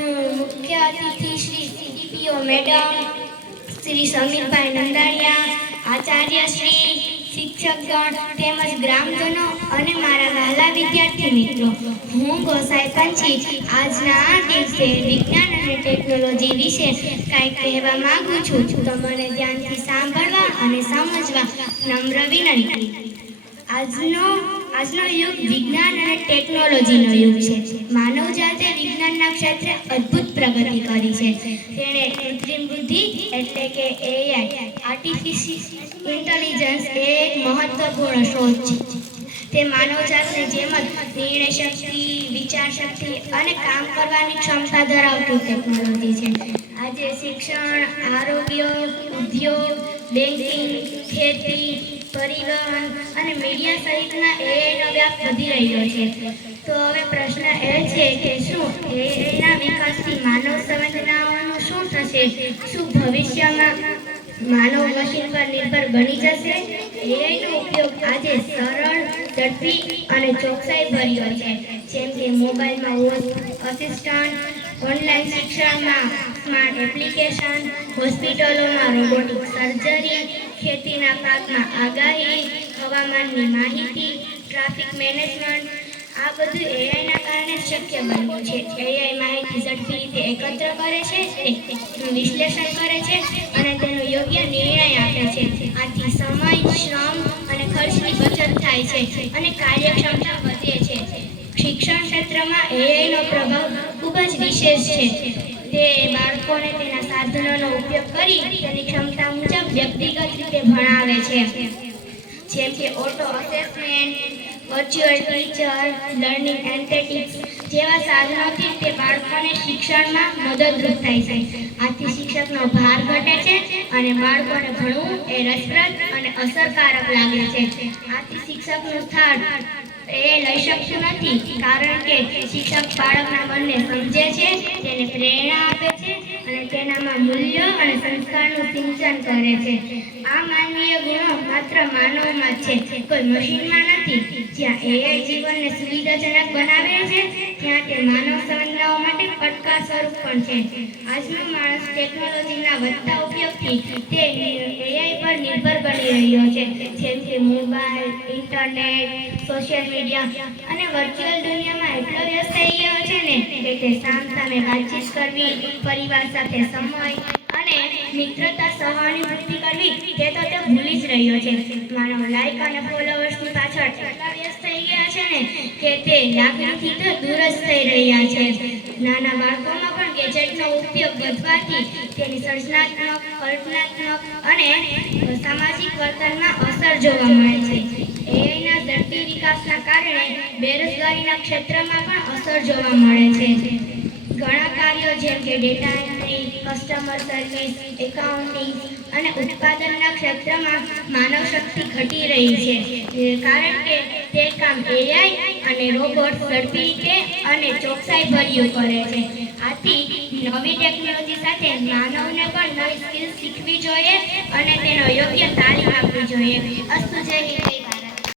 મુખ્ય અતિથિ Shri CDPO madam, Shri સમીરભાઈ Nandaniya, Acharya Shri, શિક્ષકગણ તેમજ ગ્રામજનો અને મારા વહાલા વિદ્યાર્થી મિત્રો, હું ગોસાઈ પંછી આજના આ દિવસે વિજ્ઞાન અને ટેકનોલોજી વિશે કંઈક કહેવા માંગુ છું. તો મને ધ્યાનથી સાંભળવા અને સમજવા નમ્ર વિનંતી. આજનો યુગ વિજ્ઞાન અને ટેકનોલોજીનો યુગ છે. માનવજાતે વિજ્ઞાનના ક્ષેત્રે અદ્ભુત પ્રગતિ કરી છે. તેણે કૃત્રિમ બુદ્ધિ એટલે કે AI આર્ટિફિશિયલ ઇન્ટેલિજન્સ એ એક મહત્વપૂર્ણ શોધ છે. તે માનવજાતને જેમ જ નિર્ણય શક્તિ, વિચાર શક્તિ અને કામ કરવાની ક્ષમતા ધરાવતું ટેકનોલોજી છે. આજે શિક્ષણ, આરોગ્ય, ઉદ્યોગ, બેન્કિંગ, ખેતી, પરિવહન અને મીડિયા સહિતના AIનો વ્યાપ વધી રહ્યો છે. તો હવે પ્રશ્ન એ છે કે શું AIના વિકાસથી માનવ સંવેદનાઓનું શું થશે? શું ભવિષ્યમાં માનવ મશીન પર નિર્ભર બની જશે? AIનો ઉપયોગ આજે સરળ, ઝડપી અને ચોકસાઈ ભર્યો છે. જેમ કે મોબાઈલમાં વોઇસ અસિસ્ટન્ટ, ઓનલાઈન શિક્ષણમાં સ્માર્ટ એપ્લિકેશન, હોસ્પિટલોમાં રોબોટિક સર્જરી, ખેતીના પાકમાં આગાહી, હવામાનની માહિતી, ટ્રાફિક મેનેજમેન્ટ, આ બધું AIના કારણે શક્ય બન્યું છે. AI માહિતી ઝડપી રીતે એકત્ર કરે છે, તેનું વિશ્લેષણ કરે છે અને તેનો યોગ્ય નિર્ણય આપે છે. આથી સમય, શ્રમ અને ખર્ચની બચત થાય છે અને કાર્યક્ષમતા વધે છે. શિક્ષણ ક્ષેત્રમાં AIનો પ્રભાવ ખૂબ જ વિશેષ છે. તે બાળકોને તેના સાધનોનો ઉપયોગ કરી તેની ક્ષમતા મુજબ વ્યક્તિગત રીતે ભણાવે છે. જેમ કે auto assessment, virtual teacher, learning analytics જેવા સાધનોથી તે બાળકોને શિક્ષણમાં મદદરૂપ થાય છે. આથી શિક્ષકનો ભાર ઘટે છે અને બાળકોને ભણવું એ રસપ્રદ અને અસરકારક લાગે છે. આથી શિક્ષકનું સ્થાન એ લઈ શકતું નથી, કારણ કે શિક્ષક બાળકના મનને સમજે છે, તેને પ્રેરણા આપે છે અને તેનામાં મૂલ્યો અને સંસ્કારનું સિંચન કરે છે. આ માનવીય ગુણો માત્ર માનવમાં છે, કોઈ મશીનમાં નથી. જ્યાં AI જીવનને સુવિધાજનક બનાવે છે, ત્યાં તે માનવ સંવેદનાઓ માટે પડકાર સ્વરૂપ પણ છે. આજનો માણસ ટેકનોલોજીના વધતા ઉપયોગથી તે AI પર નિર્ભર બની રહ્યો છે. જેમ કે મોબાઈલ, ઇન્ટરનેટ, સોશિયલ મીડિયા અને વર્ચ્યુઅલ દુનિયામાં એટલો વ્યસ્ત થઈ ગયો છે ને કે તે સામે વાતચીત કરવી, પરિવાર સાથે સમય અને મિત્રતા સહાનુભૂતિ કરવી તે ભૂલી જ રહ્યો છે. માનવ લાઈક અને ફોલોવર્સની પાછળ એટલા વ્યસ્ત થઈ ગયા છે ને કે તે લાગણીથી તો દૂર જ થઈ રહ્યા છે. નાના બાળકોમાં પણ ગેજેટનો ઉપયોગ વધવાથી તેની સર્જનાત્મક, કલ્પનાત્મક અને સામાજિક વર્તનમાં અસર જોવા મળે છે. AIના ઝડપી વિકાસના કારણે બેરોજગારીના ક્ષેત્રમાં પણ અસર જોવા મળે છે. ઘણા કાર્યો જેમ કે data entry, customer service, accounting અને ઉત્પાદનના ક્ષેત્રમાં માનવ શક્તિ ઘટી રહી છે, કારણ કે તે કામ AI અને રોબોટ ઝડપી રીતે અને ચોકસાઈ ભર્યું કરે છે. આથી નવી ટેકનોલોજી સાથે માનવને પણ નવી સ્કિલ શીખવી જોઈએ અને તેનો યોગ્ય તાલીમ આપવી જોઈએ. અસ્તુ જય હિન્દ.